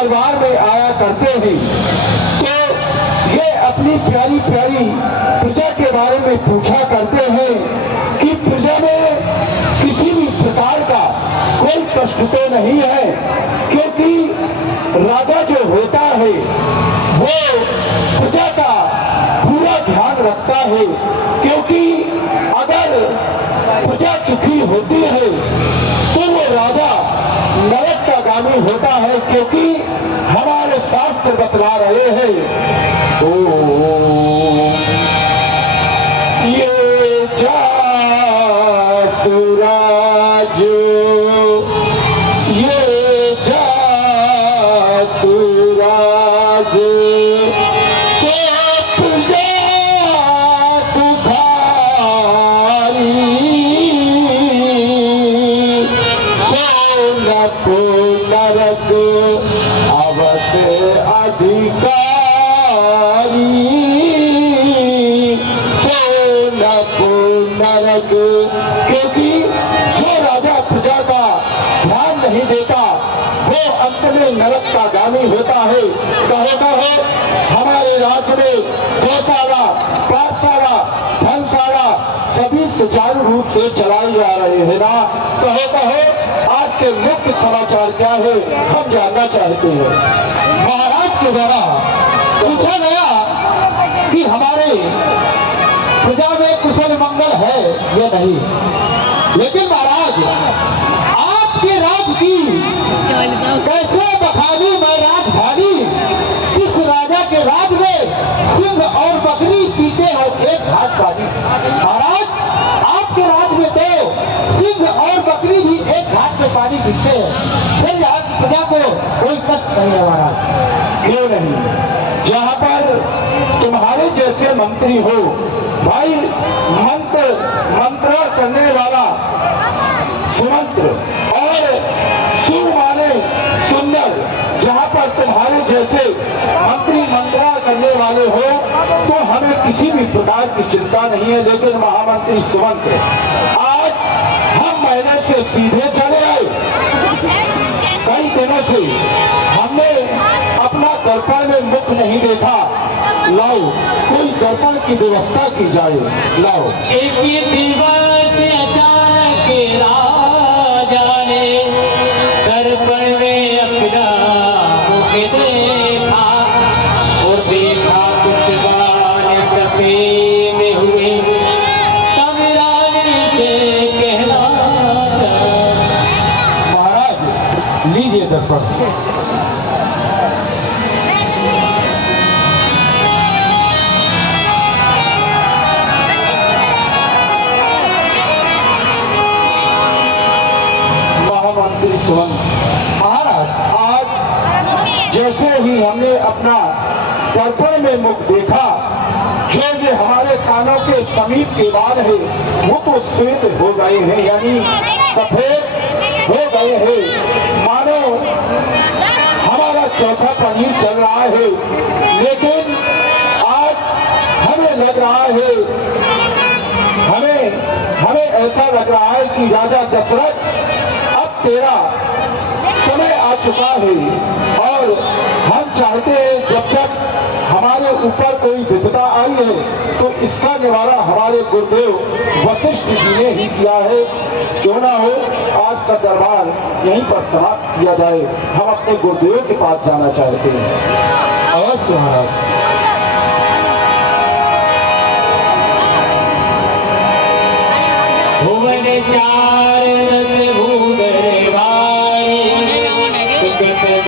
दरबार में आया करते हैं तो ये अपनी प्यारी प्यारी प्रजा के बारे में पूछा करते हैं कि प्रजा में किसी भी प्रकार का कोई कष्ट तो नहीं है, क्योंकि राजा जो होता है वो प्रजा का पूरा ध्यान रखता है, क्योंकि अगर प्रजा दुखी होती है तो वो राजा नरक का गामी होता है, क्योंकि हमारे शास्त्र बतला रहे हैं ये जा सूरज ये जा सूरज नरक अवत अधिकारी नरक, क्योंकि जो राजा प्रजा का ध्यान नहीं देता वो अंत में नरक का गामी होता है। कहो हमारे राज्य में गौशाला, पाठशाला, धर्मशाला सभी सुचारू रूप से चलाई जा रहे हैं ना। कहो आज के मुख्य समाचार क्या है, हम जानना चाहते हैं। महाराज के द्वारा पूछा गया कि हमारे प्रजा में कुशल मंगल है या नहीं, लेकिन महाराज आपके राज की कैसे बखानी मैं राजधानी, जिस राजा के राज में सिंह और बकरी पीते हो एक घाट पानी। महाराज आपके राज में तो सिंह और बकरी भी एक घाट में पानी पीते हैं, फिर यहाँ की प्रजा को कोई कष्ट नहीं है महाराज। क्यों नहीं, जहाँ पर तुम्हारे जैसे मंत्री हो भाई, मंत्रण करने वाला सुमंत्र और सुमाने सुंदर, जहाँ पर तुम्हारे जैसे मंत्री मंत्रण करने वाले हो तो हमें किसी भी प्रकार की चिंता नहीं है। लेकिन महामंत्री सुमंत्र, आज हम महीने से सीधे चले आए, कई दिनों से हमने अपना दर्पण में मुख नहीं देखा, लाओ कोई दर्पण की व्यवस्था की जाए। लाओ एक दिवस अचानक राजा ने दर्पण में अपना मुख देखा और देखा कुछ बाल सफेद हुए, तब रानी से कहना महाराज लीजिए दर्पण। महाराज आज जैसे ही हमने अपना दर्पण में मुख देखा, जो ये हमारे कानों के समीप के बाल है वो तो श्वेत हो गए हैं, यानी सफेद हो गए हैं, मानो हमारा चौथा पनीर चल रहा है। लेकिन आज हमें लग रहा है, हमें ऐसा लग रहा है कि राजा दशरथ तेरा समय आ चुका है और हम चाहते हैं जब हमारे ऊपर कोई विपदा आई है तो इसका निवारण हमारे गुरुदेव वशिष्ठ जी ने ही किया है। क्यों ना हो आज का दरबार यहीं पर समाप्त किया जाए, हम अपने गुरुदेव के पास जाना चाहते हैं। अवश्य महाराज। भुवन